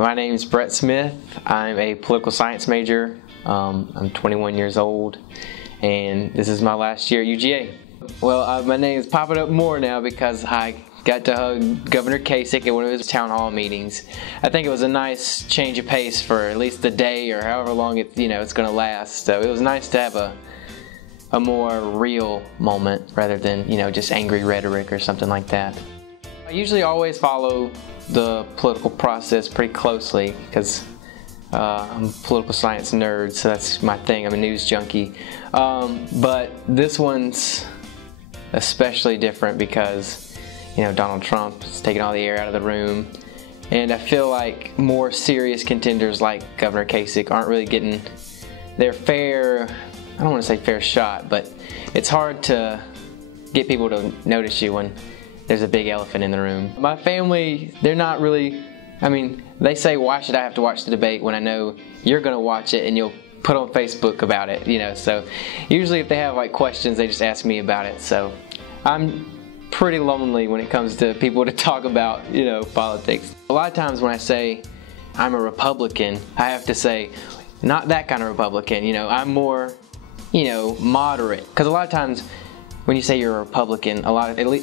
My name is Brett Smith. I'm a political science major. I'm 21 years old, and this is my last year at UGA. Well, my name is popping up more now because I got to hug Governor Kasich at one of his town hall meetings. I think it was a nice change of pace for at least the day or however long it's going to last. So it was nice to have a more real moment rather than just angry rhetoric or something like that. I usually always follow the political process pretty closely because I'm a political science nerd, so that's my thing. I'm a news junkie. But this one's especially different because Donald Trump is taking all the air out of the room, and I feel like more serious contenders like Governor Kasich aren't really getting their fair, I don't want to say fair shot, but it's hard to get people to notice you when there's a big elephant in the room. My family, they're not really, they say, why should I have to watch the debate when I know you're going to watch it and you'll put on Facebook about it, so usually if they have questions, they just ask me about it. So I'm pretty lonely when it comes to people to talk about, politics. A lot of times when I say I'm a Republican, I have to say, not that kind of Republican, I'm more, moderate. Because a lot of times when you say you're a Republican,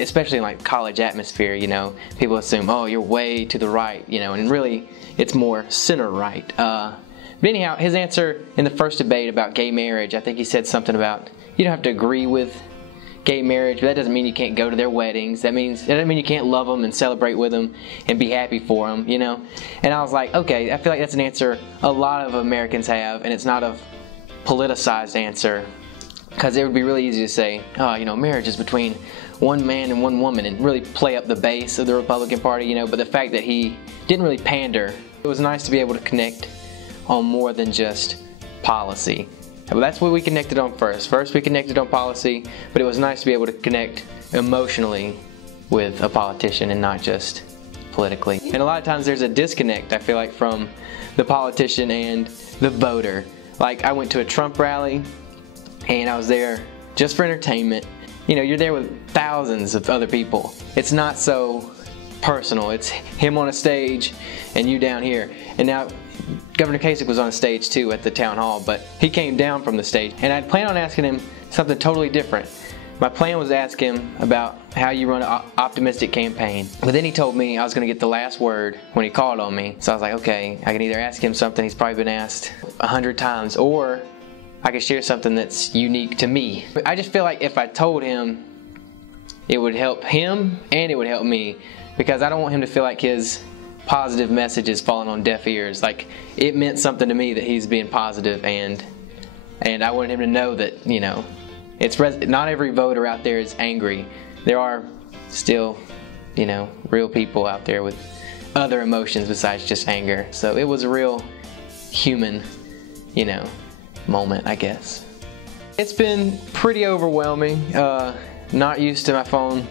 especially in college atmosphere, people assume, oh, you're way to the right, and really it's more center right. But anyhow, his answer in the first debate about gay marriage, I think he said something about you don't have to agree with gay marriage, but that doesn't mean you can't go to their weddings. That doesn't mean you can't love them and celebrate with them and be happy for them, And I was like, okay, I feel like that's an answer a lot of Americans have, and it's not a politicized answer. Because it would be really easy to say, oh, marriage is between one man and one woman and really play up the base of the Republican Party, but the fact that he didn't really pander, it was nice to be able to connect on more than just policy. Well, that's what we connected on first. First we connected on policy, but it was nice to be able to connect emotionally with a politician and not just politically. And a lot of times there's a disconnect, I feel like, from the politician and the voter. I went to a Trump rally, and I was there just for entertainment. You're there with thousands of other people. It's not so personal. It's him on a stage and you down here. And now Governor Kasich was on a stage too at the town hall, but he came down from the stage. And I'd planned on asking him something totally different. My plan was to ask him about how you run an optimistic campaign. But then he told me I was going to get the last word when he called on me. So I was like, okay, I can either ask him something he's probably been asked 100 times, or I could share something that's unique to me. I just feel like if I told him, it would help him and it would help me, because I don't want him to feel like his positive message is falling on deaf ears. It meant something to me that he's being positive, and I wanted him to know that, it's not every voter out there is angry. There are still, real people out there with other emotions besides just anger. So it was a real human, moment, I guess. It's been pretty overwhelming. Not used to my phone.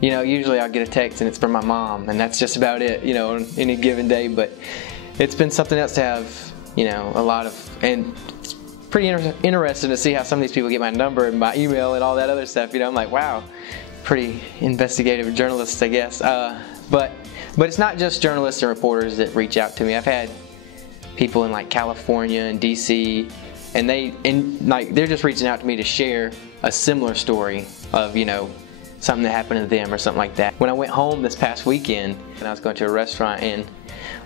Usually I'll get a text and it's from my mom, and that's just about it, on any given day. But it's been something else to have, a lot of, and it's pretty interesting to see how some of these people get my number and my email and all that other stuff. I'm like, wow, pretty investigative journalists, I guess. But it's not just journalists and reporters that reach out to me. I've had people in California and DC, and they're just reaching out to me to share a similar story of something that happened to them or something like that. When I went home this past weekend and I was going to a restaurant, and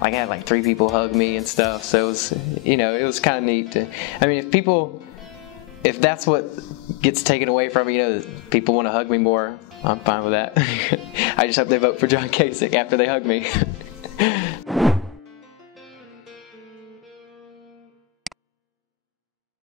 I had 3 people hug me and stuff, so it was it was kind of neat to, if that's what gets taken away from me, people want to hug me more, I'm fine with that. I just hope they vote for John Kasich after they hug me.